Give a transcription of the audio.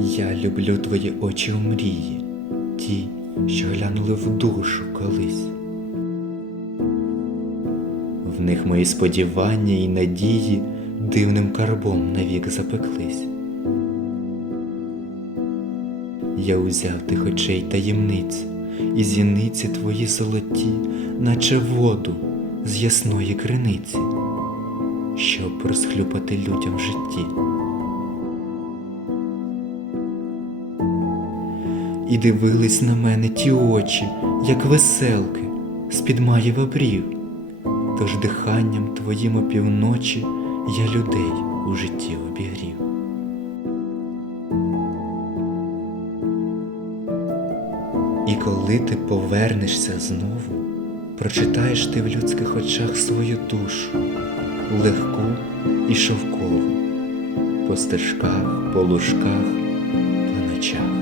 Я люблю твої очі у мрії, ті, що глянули в душу колись. В них мої сподівання і надії дивним карбом навік запеклись. Я узяв тих очей таємниць, і зіниці твої золоті, наче воду з ясної криниці, щоб розхлюпати людям в житті. І дивились на мене ті очі, як веселки, з-під маєва брів. Тож диханням твоїм опівночі я людей у житті обігрів. І коли ти повернешся знову, прочитаєш ти в людських очах свою душу, легку і шовкову, по стежках, по лужках, по ночах.